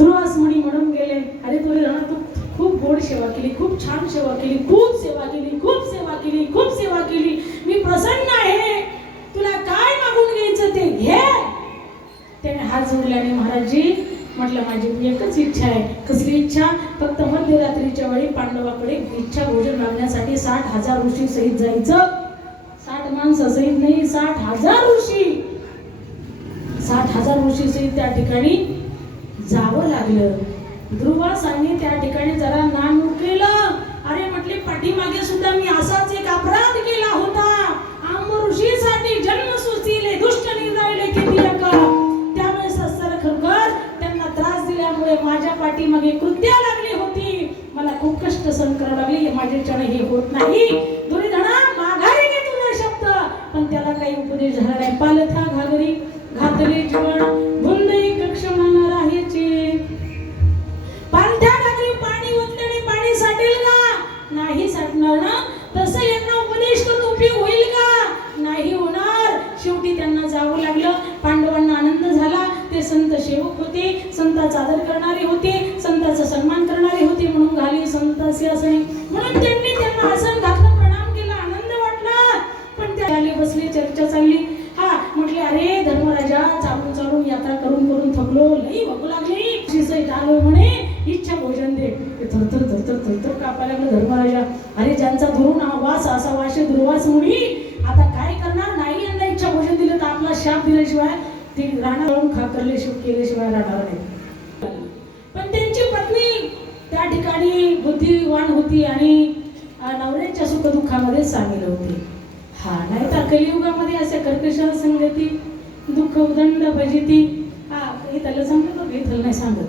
ध्रुवास म्हणी म्हणून गेले, अरे तुरे रण तू खूप गोड सेवा केली, खूप छान सेवा केली, खूप सेवा केली, खूप सेवा केली, खूप सेवा केली, मी प्रसन्न आहे, तुला काय मागून घ्यायचं ते घे. त्याने हात जोडल्याने महाराजजी म्हटलं माझी एकच इच्छा आहे. कसली इच्छा? फक्त मध्यरात्रीच्या वेळी पांडवाकडे इच्छा भोजन मागण्यासाठी 60,000 ऋषी सहित जायचं. 60 माणसं सहित नाही, 60,000 ऋषी, 60,000 ऋषी सहित त्या ठिकाणी जावं लागलं. ध्रुवासाने त्या ठिकाणी जरा नाम केलं. अरे म्हटले पाठीमागे सुद्धा मी असाच एक अपराध केला होता. आम ऋषीसाठी जन्म सुचीले दुष्ट निर्णय किती का. त्यावेळेस सर खरखर त्यांना त्रास दिल्यामुळे माझ्या पाठीमागे कृत्या लागली होती. मला खूप कष्ट सहन करावे लागले. माझ्याच्याने हे होत नाही. दुर्योधना माघारी घे तुझा शब्द. पण त्याला काही उपदेश झाला नाही. पालथा घागरी घातले जीवन बुंदई कक्षमान राहायचे. पालथ्या घागरी पाणी ओतल्याने पाणी साठेल का? नाही साठणार ना. तसं यांना उपदेश करून उपयोग होईल का? नाही होणार. शेवटी त्यांना जावं लागलं. पांडवांना आनंद झाला. ते संत सेवक होते, संतांचा आदर करणारे होते, संतांचा सन्मान करणारे होते, म्हणून घाली संतांचे आसने. म्हणून त्यांनी त्यांना आसन घातलं, प्रणाम केला, आनंद वाटला. पण ते आले बसले, चर्चा चालली. म्हटले अरे धर्मराजा चालून चालून यात्रा करून करून थकलो, लई भूक लागली, शिसईत आलो म्हणे, इच्छा भोजन दे. ते थरथर थरथर थरथर कापायला लागलं धर्मराजा. अरे ज्यांचा धरून वास असा वास दुर्वास मुनी, आता काय करणार. नाही यांना इच्छा भोजन दिलं तर आपला शाप दिल्याशिवाय ते राहणार केल्याशिवाय राहणार नाही. पण त्यांची पत्नी त्या ठिकाणी बुद्धिवान होती आणि नवऱ्याच्या सुखदुःखामध्ये सामील होती. नाही तर कलियुगामध्ये अशा कर्कशाला संगती दुःख उदंड भजिती. हे त्याला सांगत हे त्याला नाही सांगत.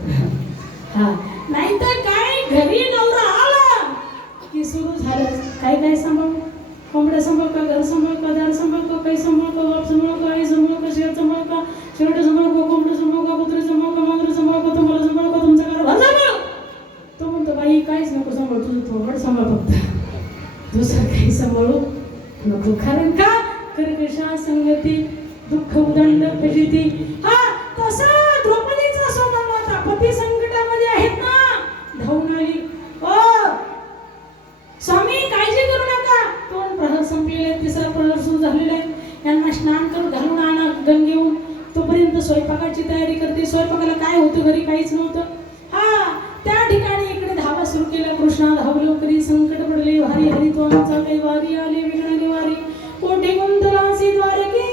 नाही तर काय घरी नवरा आला की सुरू झालं काय काय सांभाळ. कोंबड्या सांभाळ का, घर सांभाळ का, दार सांभाळ का, काही सांभाळ का, बाप सांभाळ का, आई सांभाळ का, शेर सांभाळ का, शेरड सांभाळ का, कोंबडं सांभाळ का, कुत्रे सांभाळ का, मांजर सांभाळ का, तुम्हाला सांभाळ का, तुमचा कारभार सांभाळ. तो म्हणतो बाई काहीच नको सांभाळ, तुझं थोबड सांभाळ फक्त, दुसरं काही सांभाळू नको. कारण का कर्कशा संगती दुःख उदंड भजिती. तसा द्रौपदीचा स्वभाव होता. पती संकटामध्ये आहेत ना, धावून आली. स्वामी काळजी करू नका, 2 प्रहर संपलेले, 3रा प्रहर सुरू झालेला आहे. यांना स्नान करून घालून आणा गंगेहून. तोपर्यंत स्वयंपाकाची तयारी करते. स्वयंपाकाला काय होतं, घरी काहीच नव्हतं. त्या ठिकाणी इकडे धावा सुरू केला. कृष्णा धावलो करी संकट पडले भारी, हरी तो आमचा काही वारी आले विघ्न निवारी. कोठे गुंतलासी द्वारके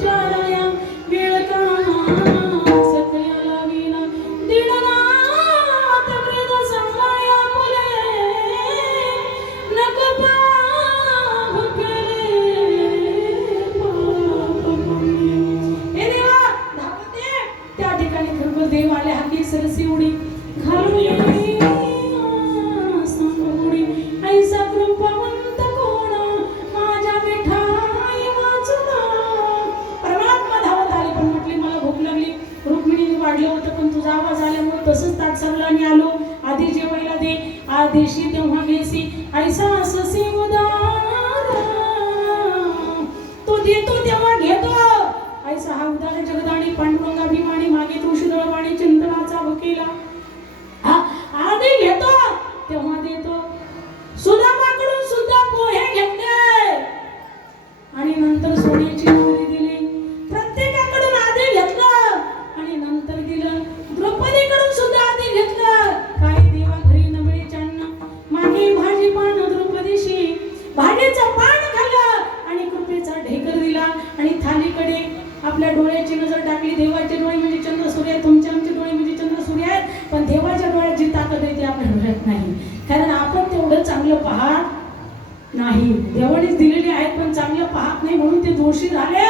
चाराया वेळ का सकळ्याला विना दीडनाथ वृद संभाया फुले नकपा भुकेले हे देवा धावते. त्या ठिकाणी खरखर देव आले. हाती सरसी उडी घालून ऐसा कृपावंत कोण माझ्या विठाई वाचला. परमात्मा धावत आले. पण म्हटले मला भूक लागली. रुक्मिणीने वाढलं होतं पण तुझा आवाज आल्यामुळे तसंच ताट सरलाने आलो. आधी जेवायला दे, आदेशी तेव्हा घेसी, ऐसा अससी उदार तो देतो तेव्हा घेतो. ऐसा हा उदार जगदाणी पांडुरंगाभिमानी मागे तुळशीदळवाणी चिंतनाचा भुकेला. आधी घेतो तेव्हा देतो. सुदामाकडून सुद्धा पोहे घेतले आणि नंतर सोन्याची नगरी दिली. प्रत्येकाकडून आधी घेतलं आणि नंतर दिलं. द्रौपदीकडून सुद्धा आधी घेतलं. काही देवा घरी नवळीचे अन्न, मागे भाजी पान द्रौपदीशी भाजीचं पान खाल्लं आणि कृपेचा ढेकर दिला. आणि थालीकडे आपल्या डोळ्याची नजर टाकली. देवाचे डोळे म्हणजे चंद्र सूर्य आहेत, तुमचे आमचे डोळे म्हणजे चंद्र सूर्य आहेत. पण देवाच्या डोळ्यात जी ताकद आहे ती आपल्या डोळ्यात नाही. कारण आपण तेवढं चांगलं पाहत नाही. देवानेच दिलेले आहेत पण चांगलं पाहत नाही म्हणून ते दोषी झाले.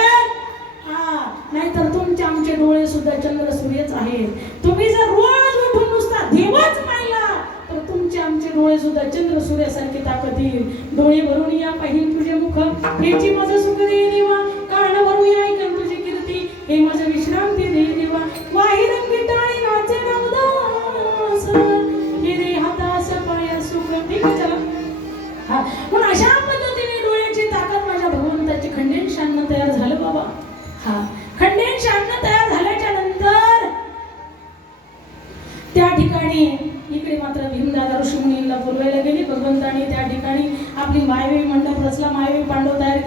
नाहीतर तुमचे आमचे डोळे सुद्धा चंद्र सूर्यच आहेत. तुम्ही जर रोज उठून नुसता देवच पाहिला तर तुमचे आमचे डोळे सुद्धा चंद्र सूर्यासारखी ताकद येईल. डोळे भरून या पाहिन तुझे मुख, हेची माझं सुख दे देवा. कान भरून या ऐकन तुझी कीर्ती, हे माझं विश्रांती दे देवा. वाही रंगी टाळी नाचे ना उदास, हे रे हातास पाया सुख. ठीक आहे चला. पण अशा पद्धतीने डोळ्याची ताकद माझ्या भगवंताची खंडेन शान्न तयार झालं बाबा. खंडेन शान्न तयार झाल्याच्या नंतर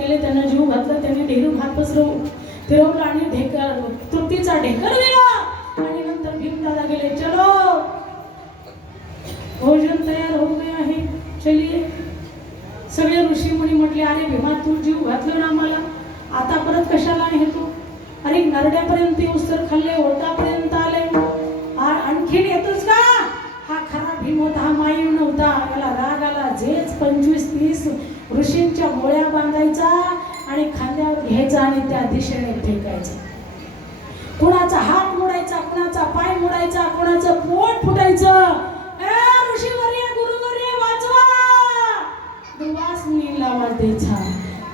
गेले, त्यांना जीव घातला, त्यांनी ढेरू हात फिरवला आणि तृप्तीचा ढेकर दिला आणि नंतर भीमदादा गेले, चलो भोजन तयार हो गए आहे, चलिए. सगळे ऋषी मुनी म्हटले, अरे भीमा तू जीव घातलं ना आम्हाला, आता परत कशाला आहे तू? अरे नरड्यापर्यंत येऊस तर खाल्ले, ओटापर्यंत आले, आणखीन येतोच का? हा खरा भीम होता, हा माईव नव्हता. याला राग आला, जेच 25-30 ऋषींच्या गोळ्या बांधायचा आणि खांद्यावर घ्यायचा आणि त्या दिशेने फेकायचा. कुणाचा हात मोडायचा, कुणाचा पाय मोडायचा, कुणाचं पोट फुटायचं. ऋषीवर्य गुरुवर्य वाचवा. दुर्वास मुनीला आवाज द्यायचा.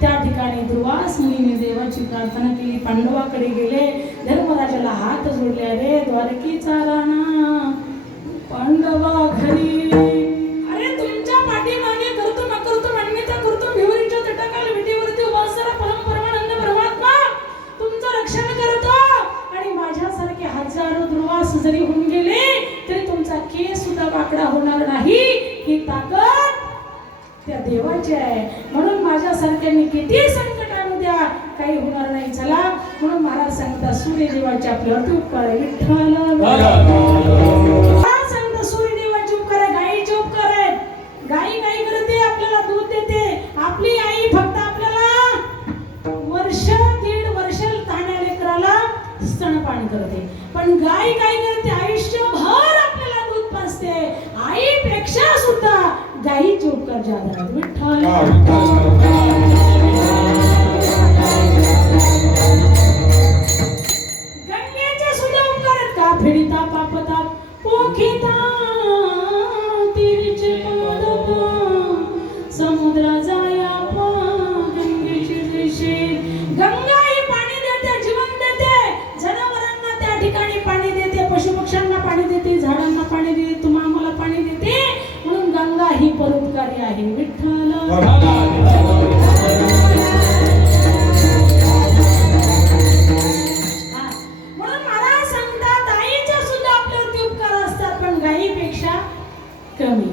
त्या ठिकाणी दुर्वास मुनीने देवाची प्रार्थना केली, पांडवाकडे गेले, धर्मराजाला हात जोडले, अरे द्वारकीचा राणा पांडवा घरी, अरे तुमच्या पाठीमागे करतो न करतो अन्यथा करतो भिवरीच्या तटाकाल विटेवरती उभा असणारा परमपरमानंद परमात्मा तुमचं रक्षण करतो आणि माझ्यासारखे हजारो दुर्वास जरी होऊन गेले तरी तुमचा केस सुद्धा वाकडा होणार नाही. ही ताकद त्या देवाची आहे. म्हणून माझ्यासारख्यांनी किती संकट आणू द्या, काही होणार नाही. चला, म्हणून महाराज सांगता सूर्यदेवाचे आपल्यावरती उपकार आहे. सूर्यदेवाचे उपकार आहे, गायीचे उपकार आहेत. गाई काय करते? आपल्याला दूध देते. आपली आई फक्त आपल्याला वर्ष 1.5 वर्ष ताण्या लेकराला स्तनपान करते, पण गाय काय करते? आयुष्यभर आपल्याला दूध पाजते. आईपेक्षा सुद्धा गायीचे उपकार जादा आहेत. विठ्ठल गंगेचे सुद्धा उपकार आहेत. का फेडिता पापताप पोखिता तीरचे पादप समुद्र जाया पा गंगेची दिशे. गंगा ही पाणी देते, जीवन देते, जनावरांना त्या ठिकाणी पाणी देते, पशुपक्ष्यांना पाणी देते, झाडांना पाणी देते, तुम्हा आम्हाला पाणी देते. म्हणून गंगा ही परोपकारी आहे. विठ्ठल म्हणून महाराज सांगतात, आईचे सुद्धा आपल्यावरती उपकार असतात, पण गायीपेक्षा कमी.